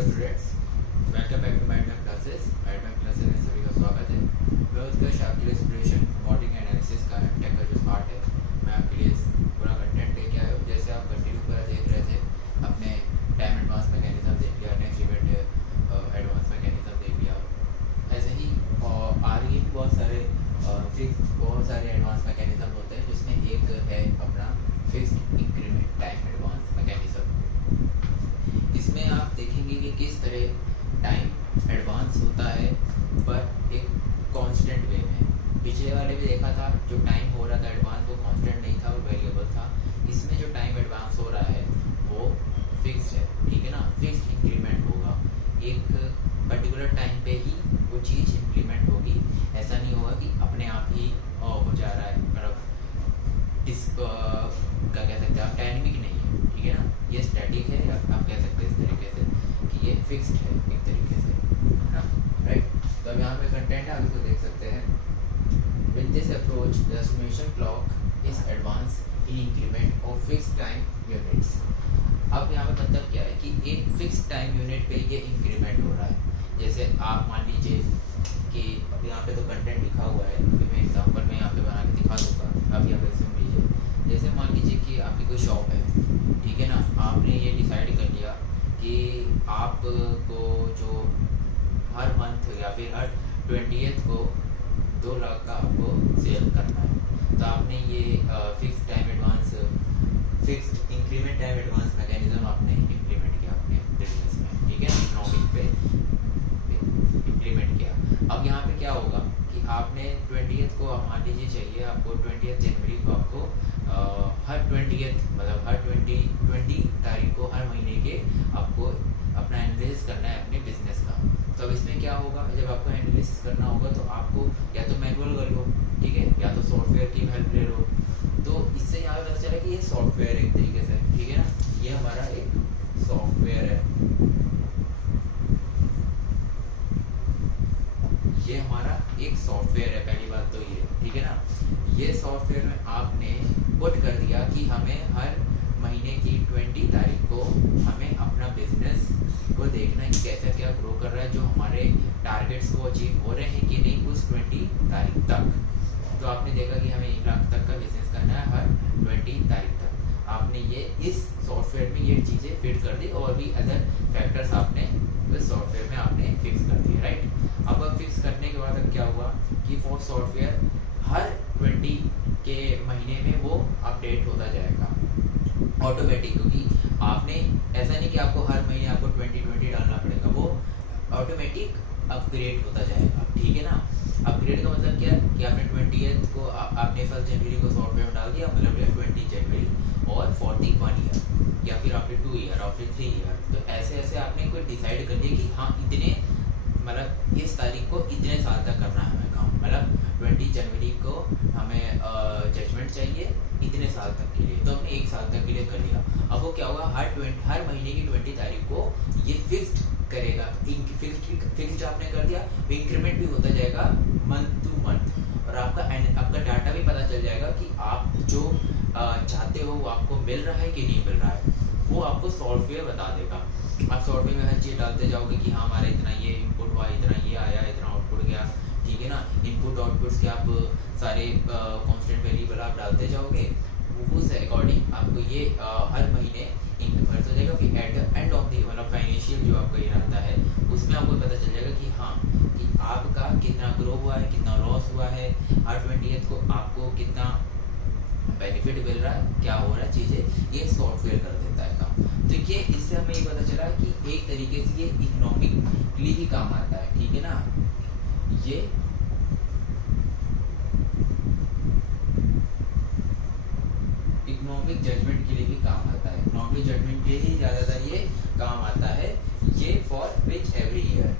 Hello students, welcome back to mind map classes. Mind map classes में सभी का स्वागत है। मैं उत्कर्ष आपके लिए सिमुलेशन मॉडलिंग एनालिसिस का एमटेक का जो पार्ट है, मैं आपके लिए पूरा कंटेंट लेके आया हूँ। जैसे आप कंटिन्यू पूरा देख रहे थे, अपने टाइम एडवांस मैकेनिज्म देख लिया, नेक्स्ट इवेंट एडवांस मैकेनिज्म देख लिया, ऐसे ही आगे भी बहुत सारे एडवांस मैकेनिज्म होते हैं, जिसमें एक है अपना fixed increment time advance mechanism. इसमें आप देखेंगे कि किस तरह टाइम एडवांस होता है, पर एक कांस्टेंट वे में। पिछले वाले में देखा था, जो टाइम हो रहा था एडवांस वो कांस्टेंट नहीं था, वो वेरिएबल था। इसमें जो टाइम एडवांस हो रहा है वो फिक्स्ड है, ठीक है ना। फिक्स्ड इंक्रीमेंट होगा, एक पर्टिकुलर टाइम पे ही वो चीज़ इम्प्लीमेंट होगी। ऐसा नहीं होगा कि अपने आप ही हो जा रहा है, मतलब क्या कह सकते हैं आप, डायनेमिक नहीं है, ठीक है ना। ये स्टैटिक है, आप कह सकते हैं इस तरीके से कि ये फिक्स्ड है एक तरीके से, है ना, राइट। तो अब यहाँ पे कंटेंट है, आप इसको देख सकते हैं। With this approach the simulation clock is advance in increment of fixed time units. अब यहाँ पे मतलब क्या है कि एक फिक्स्ड टाइम यूनिट पे ये इंक्रीमेंट हो रहा है। जैसे आप मान लीजिए कि अब यहाँ पे तो कंटेंट लिखा हुआ है, तो मैं एग्जांपल में यहाँ पे बना के दिखा दूंगा। अब यहाँ पे सुन लीजिए, जैसे मान लीजिए कि आपकी कोई शॉप है, ठीक है ना। आपने ये डिसाइड कर लिया कि आपको जो हर मंथ या फिर हर 20th को 2 लाख का आपको सेल करना है, तो आपने ये fixed increment time advance mechanism आपने इम्प्लीमेंट किया अपने बिजनेस में, ठीक है, इकोनॉमिक पे इम्प्लीमेंट किया। अब यहाँ पे क्या होगा कि आपने 20th को मान लीजिए चाहिए आपको, 20th जनवरी को आपको हर 20th मतलब हर 20 तारीख को हर महीने के आपको अपना एनालिसिस करना है अपने बिजनेस का। तो अब इसमें क्या होगा, जब आपको एनालिसिस करना होगा तो आपको या तो मैनुअल कर लो, ठीक है, या तो सॉफ्टवेयर की हेल्प ले लो। तो इससे यहाँ पे पता चला कि ये सॉफ्टवेयर एक तरीके से, ठीक है ना, ये हमारा एक सॉफ्टवेयर है, ये हमारा एक सॉफ्टवेयर है। पहली बात तो ये, ठीक है ना। ये सॉफ्टवेयर में आपने पुट कर दिया कि हमें हर महीने की 20 तारीख को हमें अपना बिजनेस को देखना है कि कैसा क्या ग्रो कर रहा है, जो हमारे टारगेट्स को अचीव हो रहे हैं कि नहीं उस 20 तारीख तक। तो आपने देखा कि हमें 1 लाख तक का बिजनेस करना है हर 20 तारीख तक। आपने ये इस सॉफ्टवेयर में ये चीज़ें फिट कर दी, और भी अदर फैक्टर्स आपने इस सॉफ्टवेयर में आपने फिक्स कर दिए, राइट। अब फिक्स करने के बाद अब क्या हुआ कि वो सॉफ्टवेयर हर 20 के महीने में वो अपडेट होता जाएगा ऑटोमेटिक, क्योंकि आपने ऐसा नहीं कि आपको हर महीने आपको 20 डालना पड़ेगा, वो ऑटोमेटिक अपग्रेड होता जाएगा, ठीक है ना। अपग्रेड का मतलब क्या है कि आपने 20th को आपने 1 जनवरी को सॉफ्टवेयर में डाल दिया, मतलब 20 जनवरी और 1 ईयर, या फिर आपने 2 ईयर और फिर 3 ईयर। तो ऐसे ऐसे आपने कोई डिसाइड कर लिया कि हाँ इतने मतलब इस तारीख को इतने साल तक करना है हमें काम, मतलब 20 जनवरी को हमें जजमेंट चाहिए इतने साल तक के लिए, तो हमने 1 साल तक के लिए कर लिया। अब वो क्या होगा, हर महीने की 20 तारीख को ये फिक्स्ड करेगा। फिक्स्ड आपने कर दिया, इंक्रीमेंट भी होता जाएगा मंथ टू मंथ, और आपका डाटा भी पता चल जाएगा कि आप जो चाहते हो वो आपको मिल रहा है कि नहीं मिल रहा है, वो आपको सॉफ्टवेयर बता देगा। आप सॉफ्टवेयर में हर चीज़ डालते जाओगे कि हाँ हमारा इतना ये इनपुट हुआ, इतना ये आया, इतना आउटपुट गया, ठीक है ना। इनपुट आउटपुट्स के आप सारे कांस्टेंट वेरिएबल आप डालते जाओगे, उस अकॉर्डिंग आपको ये हर महीने इंक्रीमेंट हो जाएगा। फिर at the end of the मतलब फाइनेंशियल जो आपका ये रहता है, उसमें आपको पता चल जाएगा कि हाँ कि आपका कितना ग्रो हुआ है, कितना लॉस हुआ है, हर 20th को आपको कितना बेनिफिट मिल रहा है, क्या हो रहा है चीज़ें, ये सॉफ्टवेयर कर देता है काम। तो ये इससे हमें ये पता चला कि एक तरीके से ये इकोनॉमिकली भी काम आता है, ठीक है ना। ये इकोनॉमिक जजमेंट के लिए भी काम आता है, इकोनॉमिक जजमेंट के लिए ज़्यादातर ये काम आता है। ये फॉर विच एवरी ईयर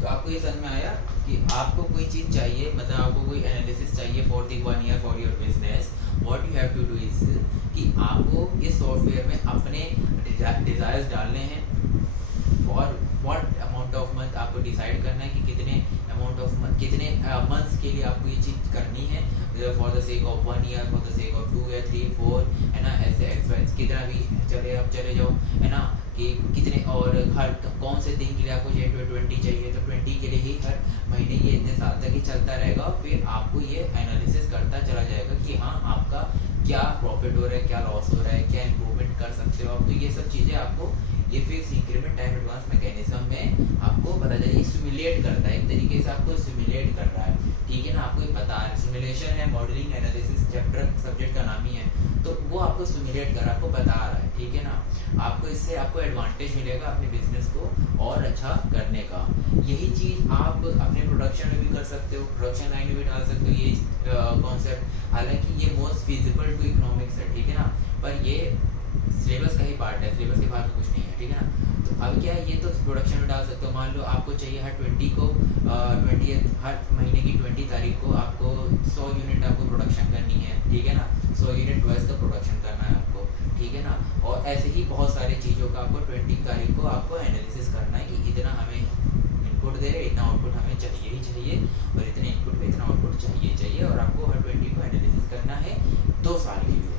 तो आपको ये समझ में आया कि आपको कोई चीज़ चाहिए, मतलब आपको कोई एनालिसिस चाहिए for the 1 year for your business, what you have to do is कि आपको इस सॉफ्टवेयर में अपने डिजायर्स डालने हैं, for what amount of month आपको डिसाइड करना है कि कितने अमाउंट ऑफ मंथ, कितने मंथ्स के लिए आपको ये चीज़ करनी है, for the sake of 1 year, for the sake of 2 या 3 4, है ना, ऐसे एक्सपेंस कितना भी चले जाओ, है ना, कि कितने और हर कौन से दिन के लिए आपको चाहिए, 20 चाहिए तो 20 के लिए ही हर महीने ये इतने साल तक ही चलता रहेगा। और फिर आपको ये एनालिसिस करता चला जाएगा कि हाँ आपका क्या प्रॉफिट हो रहा है, क्या लॉस हो रहा है, क्या इम्प्रूवमेंट कर सकते हो आप। तो ये सब चीज़ें आपको ये fix increment time advance mechanism में आपको पता चले, सिमुलेट करता है, एक तरीके से आपको सिमुलेट कर रहा है, ठीक है ना, आपको ये पता है सिमुलेशन है, मॉडलिंग एनालिसिस चैप्टर सब्जेक्ट का नाम ही है, तो वो आपको सिमुलेट कर आपको बता रहा है, ठीक है ना। आपको इससे आपको एडवांटेज मिलेगा अपने बिजनेस को और अच्छा करने का। यही चीज़ आप अपने प्रोडक्शन में भी कर सकते हो, प्रोडक्शन लाइन में भी डाल सकते हो ये कॉन्सेप्ट। हालांकि ये मोस्ट फिजिबल टू इकोनॉमिक्स है, ठीक है ना, पर ये सिलेबस का ही पार्ट है, सिलेबस के बाहर में कुछ नहीं है, ठीक है ना। तो अब क्या है, ये तो प्रोडक्शन में डाल सकते हो। मान लो आपको चाहिए हर 20 को 20 हर महीने की 20 तारीख को आपको 100 यूनिट आपको प्रोडक्शन करनी है, ठीक है ना, 100 यूनिट ट्वाइस का प्रोडक्शन करना है आपको, ठीक है ना। और ऐसे ही बहुत सारी चीज़ों का आपको 20 तारीख को आपको एनालिसिस करना है कि इतना हमें इनपुट दे रहे, इतना आउटपुट हमें चाहिए ही चाहिए, और इतने इनपुट पे इतना आउटपुट चाहिए, और आपको हर 20 को एनालिसिस करना है 2 साल के लिए।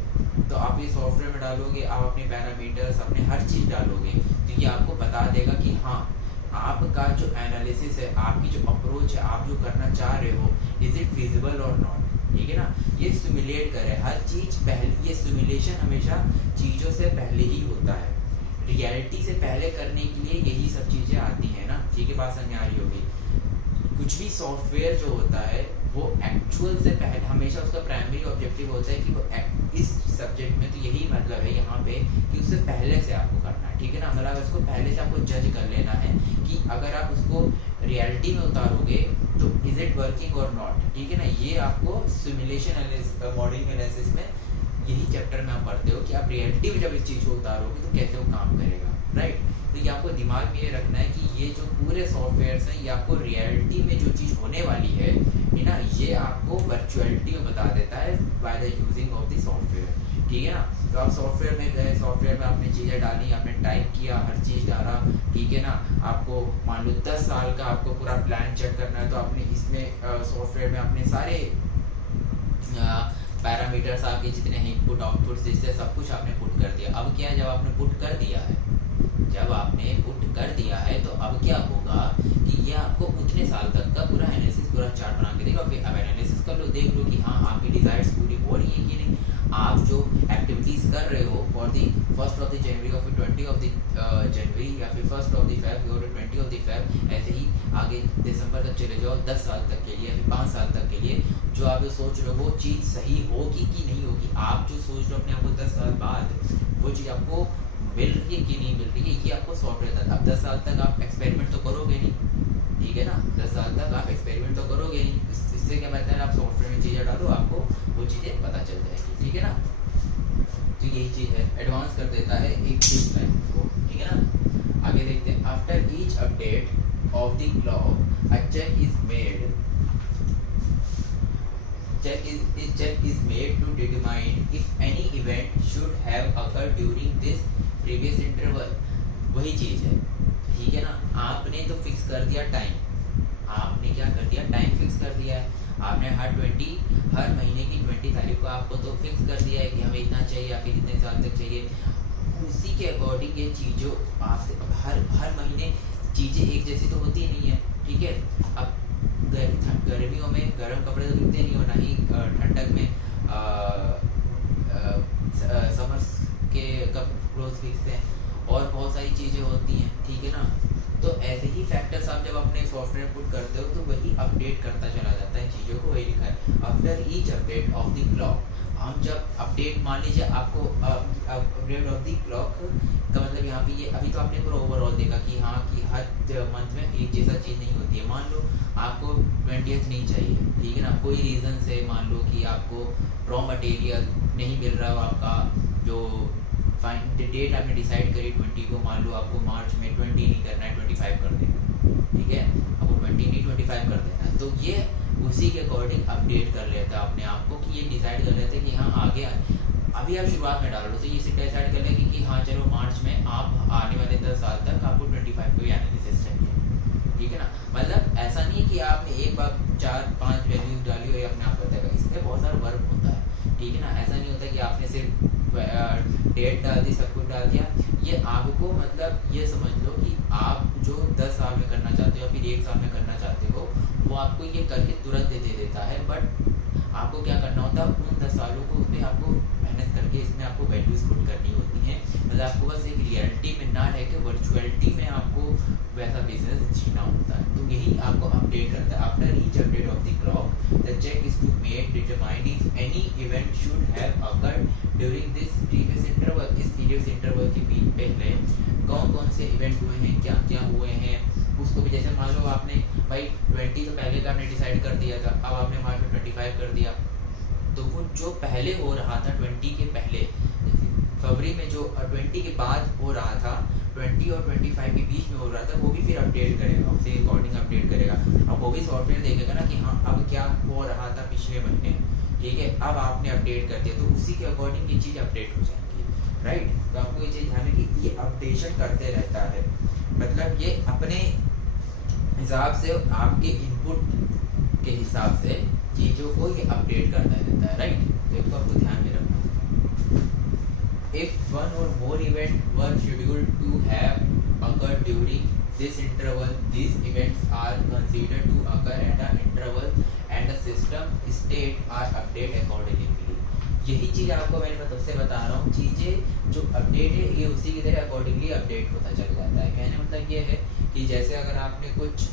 तो आप ये सॉफ्टवेयर में डालोगे, आप अपने पैरामीटर्स अपने हर चीज़ डालोगे, तो ये आपको बता देगा कि हाँ आपका जो एनालिसिस है, आपकी जो अप्रोच है, आप जो करना चाह रहे हो, इज इट फिजिबल और नॉट, ठीक है ना। ये सिमुलेट करे हर चीज़ पहले, ये सिमुलेशन हमेशा चीज़ों से पहले ही होता है, रियलिटी से पहले करने के लिए यही सब चीज़ें आती हैं ना, ठीक है, बात समझ आ रही होगी। कुछ भी सॉफ्टवेयर जो होता है वो एक्चुअल से पहले हमेशा उसका प्राइमरी ऑब्जेक्टिव होता है कि वो इस सब्जेक्ट में, तो यही मतलब है यहाँ पे कि उससे पहले से आपको करना है, ठीक है ना, मतलब उसको पहले से आपको जज कर लेना है कि अगर आप उसको रियलिटी में उतारोगे तो इज इट वर्किंग और नॉट, ठीक है ना। ये आपको सिमुलेशन मॉडलिंग एनालिसिस में यही चैप्टर में आप पढ़ते हो कि आप रियलिटी में जब इस चीज़ को उतारोगे तो कैसे वो काम करेगा, राइट। तो ये आपको दिमाग में ये रखना है कि ये जो पूरे सॉफ्टवेयर्स हैं ये आपको रियलिटी में जो चीज़ होने वाली है ना, ये आपको वर्चुअलिटी में बता देता है by the using of the software, ठीक है ना। तो आप सॉफ्टवेयर में गए, सॉफ्टवेयर में आपने चीज़ें डाली, आपने टाइप किया, हर चीज़ डाला, ठीक है ना। आपको मान लो 10 साल का आपको पूरा प्लान चेक करना है, तो आपने इसमें सॉफ्टवेयर में आपने सारे पैरामीटर्स आपके जितने हैं इनपुट आउटपुट जिससे सब कुछ आपने पुट कर दिया। अब क्या है, जब आपने पुट कर दिया है, जब आपने पुट कर दिया है तो अब क्या होगा कि ये आपको उतने साल तक का पूरा एनालिसिस, पूरा चार्ट बना के देगा। फिर अब एनालिसिस कर लो, देख लो कि हाँ आपकी डिजायर्स पूरी हो रही है कि नहीं, आप जो एक्टिविटीज कर रहे हो for the 1st of the January और फिर 20 ऑफ द जनवरी या फिर 1st ऑफ द फेब और 20 ऑफ द फेब, ऐसे ही आगे दिसंबर तक चले जाओ, 10 साल तक के लिए, फिर 5 साल तक के लिए जो आप सोच रहे हो वो चीज़ सही होगी कि नहीं होगी। आप जो सोच रहे हो अपने आप को 10 साल बाद वो चीज़ आपको मिल रही है कि नहीं मिल रही है, ये आपको सॉफ्टवेयर था। अब 10 साल तक आप एक्सपेरिमेंट तो करोगे नहीं, ठीक है ना, 10 साल तक आप एक्सपेरिमेंट तो करोगे नहीं। इससे क्या बेहतर है आप सॉफ्टवेयर में चीज़ें डालो, आपको वो चीज़ें पता चल जाएगी, ठीक है ना। तो यही चीज़ है, एडवांस कर देता है एक चीज टाइम को, ठीक है ना। आगे देखते हैं, after each update of the clock a check is made, check is made to determine if any event should have occurred during this previous interval। वही चीज है, ठीक है ना। आपने तो फिक्स कर दिया टाइम, आपने क्या कर दिया, टाइम फिक्स कर दिया है। आपने हर महीने की 20 तारीख को आपको तो फिक्स कर दिया है कि हमें इतना चाहिए या फिर इतने साल तक चाहिए। उसी के अकॉर्डिंग ये चीज़ों आपसे हर महीने चीज़ें एक जैसी तो होती नहीं है, ठीक है। अब गर्मियों में गर्म कपड़े तो दिखते नहीं हो, ना ही ठंडक में समर्स के क्लोथ फिक्स हैं, और बहुत सारी चीज़ें होती हैं, ठीक है ना। तो ऐसे ही फैक्टर्स आप जब अपने सॉफ्टवेयर पुट करते हो तो वही अपडेट करता चला जाता है चीज़ों को, वही लिखा है after each update of the clock. हम जब अपडेट, मान लीजिए आपको अपडेट ऑफ द क्लॉक का मतलब यहाँ पे ये अभी तो आपने पूरा ओवरऑल देखा कि हाँ कि हर मंथ में एक जैसा चीज़ नहीं होती है। मान लो आपको 20th नहीं चाहिए, ठीक है ना, कोई रीज़न से मान लो कि आपको रॉ मटेरियल नहीं मिल रहा हो, आपका जो फाइन डेट आपने डिसाइड करी 20 को, मान लो आपको मार्च में 20 नहीं करना है, 25 कर देना, ठीक है, आपको 20 नहीं 25 कर देना। तो ये उसी के अकॉर्डिंग अपडेट कर लेता है अपने आप को कि ये डिसाइड कर लेते हैं कि हाँ आगे अभी आप शुरुआत में डालो तो ये डिसाइड कर लेंगे कि हाँ चलो मार्च में आप आने वाले 10 साल तक आपको 25 को एनालिसिस चाहिए, ठीक है ना। मतलब ऐसा नहीं कि आपने एक बार 4-5 वैल्यूज डाली और ये अपने आप बताएगा। इसमें बहुत सारा वर्क होता है, ठीक है ना। ऐसा नहीं होता कि आपने सिर्फ डेट डाल दी, सब कुछ डाल दिया। ये आपको मतलब ये समझ लो कि आप जो 10 साल में करना चाहते हो या फिर 1 साल में करना चाहते हो, वो आपको ये करके तुरंत दे देता है। बट आपको क्या करना होता है, उन 10 सालों को उसमें आपको मेहनत करके इसमें आपको वैल्यूज पुट करनी होती हैं। मतलब आपको बस एक रियलिटी में ना रह के वर्चुअलिटी में आपको वैसा बिजनेस जीना होता है। तो यही आपको अपडेट करता है। After each update of the clock the check is to made determine if any event should have occurred during this previous interval. इस प्रीवियस इंटरवल के बीच पहले कौन कौन से इवेंट हुए हैं, क्या क्या हुए हैं, उसको भी। जैसे मान लो आपने भाई 20 तो पहले का आपने डिसाइड कर दिया था, अब आपने मार्च में 25 कर दिया, तो वो जो पहले हो रहा था 20 के पहले, फरवरी में जो 20 के बाद हो रहा था, 20 और 25 के बीच में हो रहा था, वो भी फिर अपडेट करेगा, उसके अकॉर्डिंग अपडेट करेगा। अब वो भी सॉफ्टवेयर देखेगा ना कि हाँ अब क्या हो रहा था पिछले महीने, ठीक है, अब आपने अपडेट कर दिया, तो उसी के अकॉर्डिंग ये चीज़ अपडेट हो जाएंगी, राइट। तो आपको ये चीज़ ध्यान है कि ये अपडेशन करते रहता है, मतलब ये अपने हिसाब से आपके इनपुट के हिसाब से चीज़ों को ये अपडेट करता रहता है, राइट। तो इसको आपको ध्यान में रखना होगा। If one or more events were scheduled to have occurred during this interval, these events are considered to occur at an interval and the system state are updated accordingly. यही चीज़ आपको मैंने तब से बता रहा हूँ, चीज़ें जो अपडेट है ये उसी की तरह अकॉर्डिंगली अपडेट होता चल जाता है। कहने मतलब ये है कि जैसे अगर आपने कुछ,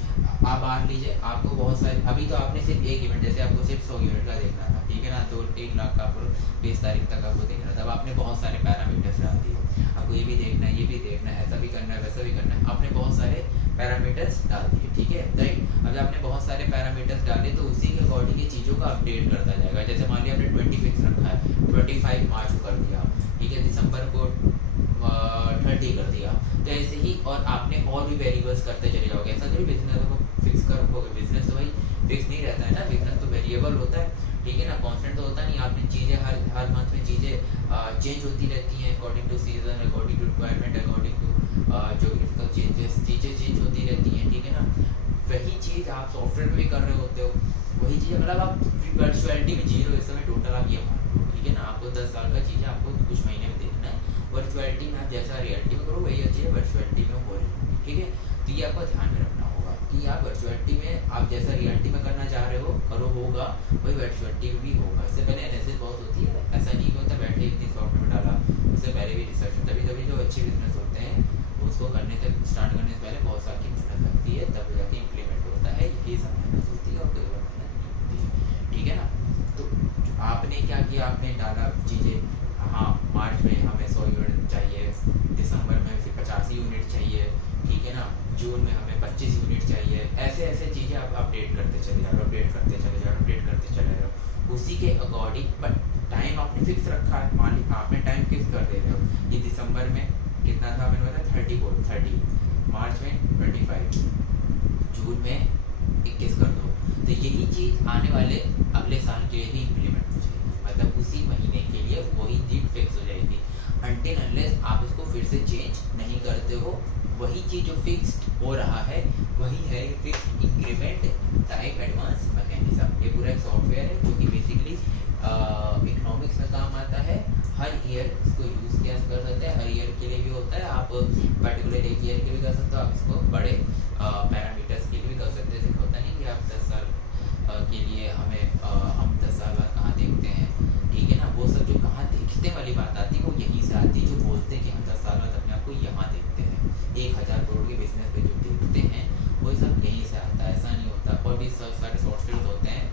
आप मान लीजिए आपको बहुत सारे, अभी तो आपने सिर्फ एक इवेंट, जैसे आपको सिर्फ 100 यूनिट का देखना था, ठीक है ना, तो 1 लाख का आपको 20 तारीख तक आपको देखना था। अब आपने बहुत सारे पैरामीटर्स डाल दिए, आपको ये भी देखना है, ये भी देखना है, ऐसा भी करना है, वैसा भी करना है, आपने बहुत सारे पैरामीटर्स डाल दिए, ठीक है, राइट। अब जब आपने बहुत सारे पैरामीटर्स डाले तो उसी के अकॉर्डिंग ये चीज़ों का अपडेट करता जाएगा। जैसे मान लिया आपने 20 फिक्स रखा है, 25 मार्च को कर दिया, ठीक है, दिसंबर को 30 कर दिया, तो ऐसे ही और आपने और भी वेरिएबल्स करते चले जाओगे। ऐसा थोड़ी बिजनेस को फिक्स कर रखोगे, बिजनेस तो भाई फिक्स नहीं रहता है ना, बिजनेस तो वेरिएबल होता है, ठीक है ना, कांस्टेंट तो होता नहीं। आपने चीज़ें हर मंथ में चीज़ें चेंज होती रहती हैं according to season, according to requirement, according to geographical changes, चीज़ें चेंज होती रहती हैं, ठीक है ना। वही चीज़ आप सॉफ्टवेयर में भी कर रहे होते हो, वही चीज़ मतलब आप वर्चुअलिटी में जी रहे हो इस समय, टोटल आप ये मान लो, ठीक है ना। आपको 10 साल का चीज़ें आपको कुछ महीने में देखना है, वर्चुअलिटी में आप जैसा रियलिटी में करो वही चीज़ें वर्चुअलिटी में हो रही है, ठीक है। तो ये आपको ध्यान में रखना होगा कि आप वर्चुअलिटी में आप जैसा रियलिटी में करना चाह रहे हो करो, होगा वही वर्चुअलिटी में भी होगा। इससे पहले एनालिसिस बहुत होती है, ऐसा नहीं कि होता बैठे एक दिन सॉफ्टवेयर में डाला, उससे पहले भी रिसर्च, तभी जो अच्छे बिजनेस होते हैं उसको करने तक स्टार्ट करने से पहले बहुत सारी मेहनत लगती है, तब जाके इम्प्लीमेंट होता है। ये सब मेहनत होती है और कोई और मेहनत नहीं होती है, ठीक है ना। तो आपने क्या किया, आपने डाला चीज़ें, हाँ मार्च में हमें 100 यूनिट चाहिए, दिसंबर में फिर 85 यूनिट चाहिए, ठीक है ना, जून में हमें 25 यूनिट चाहिए, ऐसे ऐसे चीज़ें आप अपडेट करते चले जाओ, अपडेट करते चले जाओ, अपडेट करते चले जाओ उसी के अकॉर्डिंग। बट टाइम आपने फिक्स रखा है, मान लीजिए आपने टाइम फिक्स कर दे रहे हो कि दिसंबर में कितना था, मैंने बताया 30, मार्च में 25, जून में 21 कर दो, तो यही चीज़ आने वाले अगले साल के लिए भी इम्प्लीमेंट हो जाएगी, मतलब उसी महीने के लिए वही चीज़ फिक्स हो जाएगी। अनटिल अनलेस आप इसको फिर से चेंज नहीं करते हो, वही चीज़ जो फिक्स्ड हो रहा है वही है fixed increment time advance mechanism. ये पूरा एक सॉफ्टवेयर है जो कि बेसिकली इकोनॉमिक्स में काम आता है। हर ईयर इसको यूज़ किया कर सकते हैं, हर ईयर के लिए भी होता है, आप पर्टिकुलर एक ईयर के भी कर सकते हो, आप इसको बड़े पैरामीटर्स के लिए भी कर सकते हैं। जैसे होता नहीं कि आप 10 साल के लिए हम 10 साल बाद कहाँ देखते हैं, ठीक है ना, वो सब जो कहाँ देखते वाली बात आती है वो यहीं से आती है, जो बोलते हैं कि हम 10 साल बाद अपने आप को यहाँ देखते हैं, 1000 करोड़ के बिजनेस पे जो देखते हैं वो सब यहीं से आता है, ऐसा नहीं होता। और भी सब सारे सॉफ्टवेयर होते हैं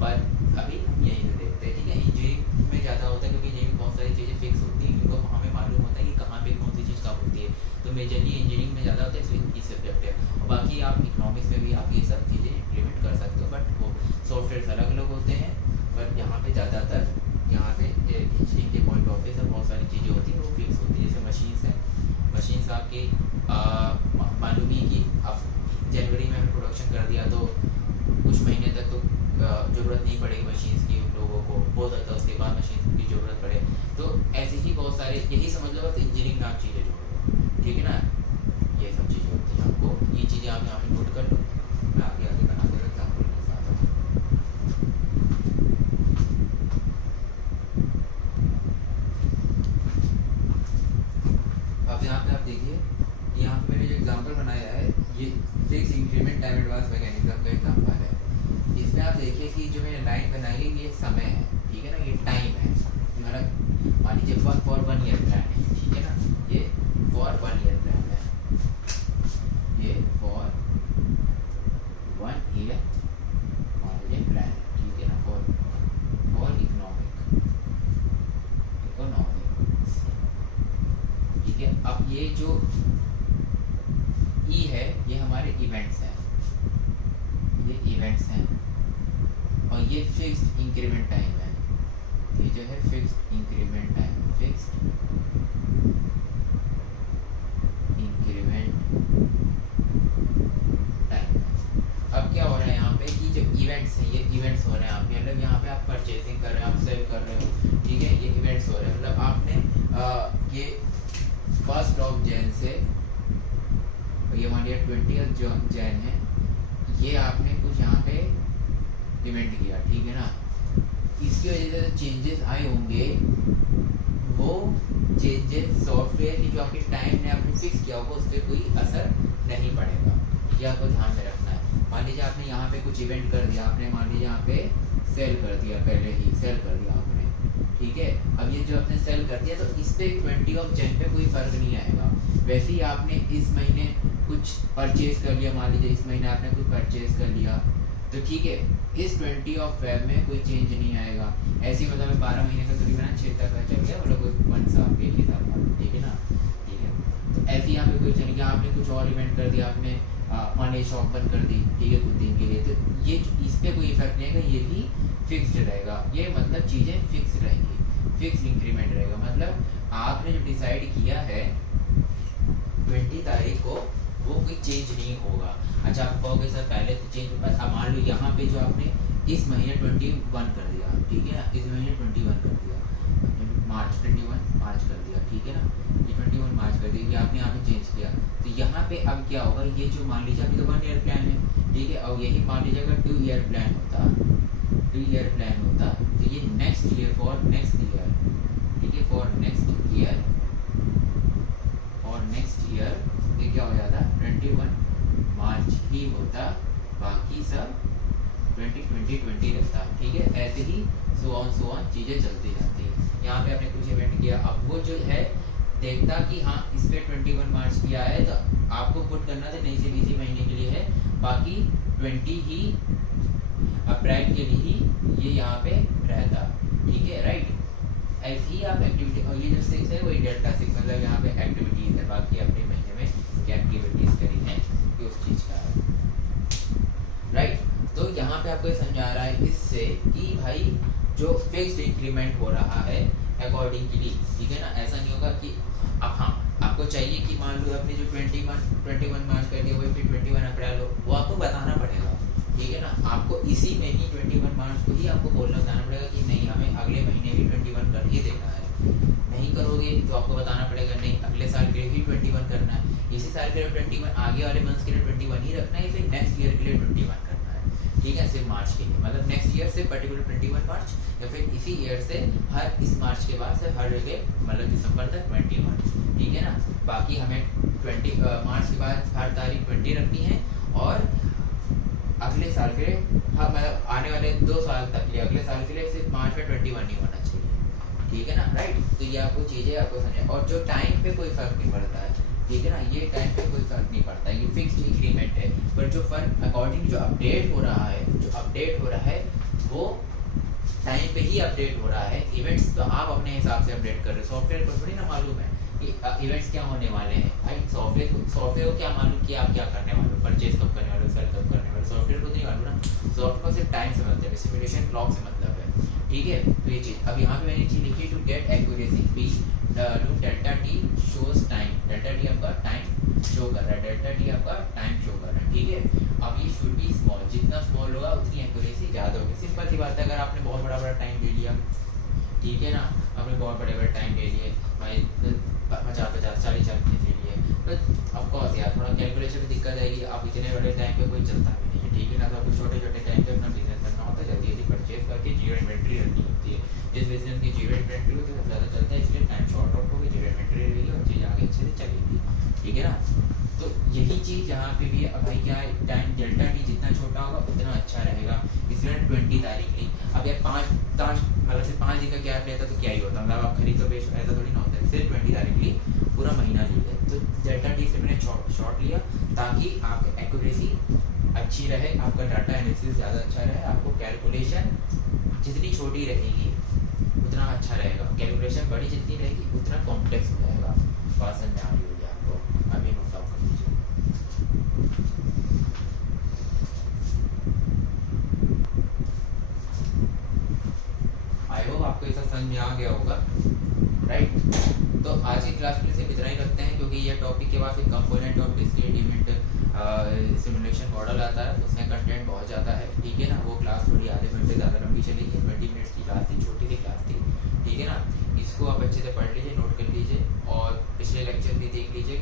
पर अभी हम यहीं से देखते हैं, ठीक है। इंजीनियरिंग में ज़्यादा होता है क्योंकि इंजीनियरिंग बहुत सारी चीज़ें फिक्स होती हैं, क्योंकि हमें मालूम होता है कि कहाँ पे कौन सी चीज़ कब होती है, तो मेजरली इंजीनियरिंग में ज़्यादा होता है, इसलिए इनकी सब्जेक्ट है। और बाकी आप इकोनॉमिक्स में भी आप ये सब चीज़ें इम्प्लीमेंट कर सकते हो, बट वो सॉफ्टवेयर अलग अलग होते हैं। पर यहाँ पे ज़्यादातर यहाँ पे इंजीनियरिंग के पॉइंट ऑफ व्यू से बहुत सारी चीज़ें होती हैं वो फिक्स होती है। जैसे मशीन्स हैं, मशीन्स आपकी मालूम ही कि अब जनवरी में हमने प्रोडक्शन कर दिया तो कुछ महीने तक तो ज़रूरत नहीं पड़ेगी मशीन्स की, लोगों को हो सकता है उसके बाद मशीन की ज़रूरत पड़े। तो ऐसे ही बहुत सारे, यही समझ लो बस इंजीनियरिंग में आप चीज़ें जोड़ो, ठीक है ना, ये सब चीज़ें होती हैं। आपको ये चीज़ें आप यहाँ पे नोट कर लो, मैं आगे आगे बना के रखता हूँ। इसकी जो मैंने लाइन बनाई है ये समय है, ठीक है ना, ये टाइम है हमारा। मान लीजिए फॉर 1 ईयर प्लान है, ठीक है ना, ये फॉर 1 ईयर प्लान है, ये फॉर 1 ईयर मान लीजिए प्लान है, ठीक है ना, फॉर इकोनॉमिक, ठीक है। अब ये जो ई है ये हमारे इवेंट्स हैं, ये इवेंट्स हैं, और ये फिक्स्ड इंक्रीमेंट टाइम है, ये जो है fixed increment time, fixed increment time है। अब क्या हो रहा है यहाँ पे कि जो इवेंट्स हैं ये इवेंट्स हो रहे हैं यहाँ पे, मतलब यहाँ पे आप परचेसिंग कर रहे हो, आप सेल कर रहे हो, ठीक है, ये इवेंट्स हो रहे हैं। मतलब आपने ये 1 जैन से, ये मान लिया 20 जैन है, ये आपने कुछ यहाँ पे इवेंट किया, ठीक है ना, इसकी वजह से चेंजेस आए होंगे, वो चेंजेस सॉफ्टवेयर की जो आपकी टाइम ने आपने फिक्स किया होगा उस पर कोई असर नहीं पड़ेगा, ये आपको ध्यान में रखना है। मान लीजिए आपने यहाँ पे कुछ इवेंट कर दिया, आपने मान लीजिए यहाँ पे सेल कर दिया, पहले ही सेल कर दिया आपने, ठीक है। अब ये जो आपने सेल कर दिया तो इस पे 20 जैन पे कोई फर्क नहीं आएगा। वैसे ही आपने इस महीने कुछ परचेज कर लिया, मान लीजिए इस महीने आपने कुछ परचेज कर लिया, तो ठीक है, इस 20 फेब में कोई चेंज नहीं आएगा। ऐसे ही मतलब 12 महीने का तकरीबन 6 तक का चल गया, मतलब 1 साल के हिसाब से, ठीक है ना, ठीक है। तो ऐसे ही यहाँ पे कोई चल गया, आपने कुछ और इवेंट कर दिया, आपने मान लीजिए शॉप बंद कर दी, ठीक है, कुछ दिन के लिए, तो ये इस पर कोई इफेक्ट नहीं आएगा, ये भी फिक्स्ड रहेगा। ये मतलब चीज़ें फिक्स रहेंगी, फिक्स इंक्रीमेंट रहेगा। मतलब आपने जो डिसाइड किया है 20 तारीख को, वो कोई चेंज नहीं होगा। अच्छा, आप कहोगे सर पहले तो चेंज, बस अब मान लो यहाँ पे जो आपने इस महीने 21 कर दिया, ठीक है ना, इस महीने 21 कर दिया, मार्च 21 मार्च कर दिया, ठीक है ना, ये 21 मार्च कर दिया, ये आपने यहाँ पे चेंज किया, तो यहाँ पे अब क्या होगा, ये जो मान लीजिए अभी तो 1 ईयर प्लान है, ठीक है, और यही मान लीजिए अगर 2 ईयर प्लान होता, 2 ईयर प्लान होता, तो ये next year, for next year, ठीक है, फॉर नेक्स्ट ईयर, और नेक्स्ट ईयर ये क्या हो जाता, 21 मार्च ही होता, बाकी सब 2020 रहता, ठीक है। ऐसे ही सो ऑन चीज़ें चलती जाती है। यहाँ पे आपने कुछ इवेंट किया, अब वो जो है देखता कि हाँ इस पे 21 मार्च किया है, तो आपको पुट करना था नहीं सिर्फ इसी महीने के लिए है, बाकी 20 ही अप्रैल के लिए ही ये यहाँ पे रहता, ठीक है, राइट। ऐसे ही आप एक्टिविटी, और ये जो 6 है वही डेल्टा 6, मतलब यहाँ पे एक्टिविटीज है, बाकी अपने महीने में क्या एक्टिविटीज करी है कि उस चीज का है, राइट। तो यहाँ पे आपको ये समझा रहा है इससे कि भाई जो फिक्स्ड इंक्रीमेंट हो रहा है अकॉर्डिंगली, ठीक है ना, ऐसा नहीं होगा कि अब हाँ आपको चाहिए कि मान लो आपने जो 21 मार्च कर दिया वही फिर 21 अप्रैल हो, वो आपको बताना पड़ेगा, ठीक है ना। आपको इसी में ही 21 मार्च को ही आपको बताना पड़ेगा कि नहीं हमें अगले महीने भी 21 कर ही देना है। नहीं करोगे तो आपको बताना पड़ेगा नहीं अगले साल के लिए भी 21 करना है, इसी साल के लिए 21, आगे वाले मंथ्स के लिए 21 ही रखना है, फिर नेक्स्ट ईयर के लिए 21 करना है, ठीक है, सिर्फ मार्च के लिए, मतलब नेक्स्ट ईयर से पर्टिकुलर 21 मार्च, या फिर इसी ईयर से हर इस मार्च के बाद से हर जगह मतलब दिसंबर तक 21, ठीक है ना। बाकी हमें 20 मार्च के बाद हर तारीख 20 रखनी है, और अगले साल के लिए हाँ मतलब आने वाले 2 साल तक के लिए, अगले साल के लिए सिर्फ मार्च में 21 नहीं होना चाहिए, ठीक है ना, राइट। तो ये आपको चीज़ें आपको समझे, और जो टाइम पे कोई फर्क नहीं पड़ता है, ठीक है ना, ये टाइम पे कोई फर्क नहीं पड़ता है, ये फिक्स्ड इंक्रीमेंट है, पर जो फर्क अकॉर्डिंग जो अपडेट हो रहा है, वो टाइम पे ही अपडेट हो रहा है। इवेंट्स तो आप अपने हिसाब से अपडेट कर रहे हो, सॉफ्टवेयर को थोड़ी ना मालूम है कि इवेंट्स क्या होने वाले हैं, भाई सॉफ्टवेयर को क्या मालूम कि आप क्या करने वाले हो, परचेज कब करने वाले हो, सेल कब करने वाले हो, सॉफ्टवेयर को नहीं मालूम ना, सॉफ्टवेयर को सिर्फ टाइम से मतलब है, सिमुलेशन क्लॉक से मतलब है, ठीक है। तो ये चीज़ अब यहाँ पे मैंने चीज़ लिखी to get accuracy P do delta T shows time, delta T आपका टाइम शो कर रहा है, डेल्टा टी आपका टाइम शो कर रहा है, ठीक है। अब ये शुड बी स्मॉल, जितना स्मॉल होगा उतनी एक्यूरेसी ज़्यादा होगी, सिंपल सी बात है। अगर आपने बहुत बड़ा टाइम ले लिया, ठीक है ना, आपने बहुत बड़े टाइम ले लिए भाई 50-40 मिनट ले लिए, तो ऑफकोर्स यार थोड़ा कैलकुलेशन में दिक्कत आएगी, आप इतने बड़े टाइम पे कोई चलता भी नहीं है, ठीक है ना, तो आपको छोटे टाइम पे अपना बिजनेस करना होता है, जल्दी परचेज करके जीरो इन्वेंट्री रखनी होती है। जिस बिजनेस की जीरो इन्वेंट्री होती है ज़्यादा चलता है, इसलिए टाइम शॉर्ट आउट होगी, जीरो इन्वेंट्री रहेगी और चीज़ आगे अच्छे से चलेगी, ठीक है ना। तो यही चीज़ यहाँ पे भी अब भाई क्या है, टाइम डेल्टा टी जितना छोटा होगा उतना अच्छा रहेगा, इसलिए 20 तारीख ली। अब यार मतलब सिर्फ 5 दिन का गैप लेता तो क्या ही होता, मतलब आप खरीदो बेच ऐसा थोड़ी ना होता है, सिर्फ 20 तारीख ली, पूरा महीना ली है। तो डेल्टा टी से मैंने शॉर्ट लिया ताकि आपकी एक्यूरेसी अच्छी रहे, आपका डाटा एनालिसिस ज़्यादा अच्छा रहे, आपको कैलकुलेशन जितनी छोटी रहेगी उतना अच्छा रहेगा, कैलकुलेशन बड़ी जितनी रहेगी उतना कॉम्प्लेक्स हो जाएगा। बात समझ में आ रही होगी आपको, अभी नोट डाउन कर लीजिए। आई होप आपको ऐसा समझ में आ गया होगा, राइट। तो आज की क्लास में सिर्फ इतना ही रखते हैं, क्योंकि ये टॉपिक के बाद फिर कंपोनेंट और डिस्क्रीट इवेंट सिमुलेशन मॉडल आता है, उसमें कंटेंट बहुत ज़्यादा है, ठीक है ना। वो क्लास थोड़ी आधे घंटे ज़्यादा लंबी चलेगी, 20 मिनट्स की क्लास थी, छोटी सी क्लास थी, ठीक है ना। इसको आप अच्छे से पढ़ लीजिए, नोट कर लीजिए और पिछले लेक्चर भी देख लीजिए।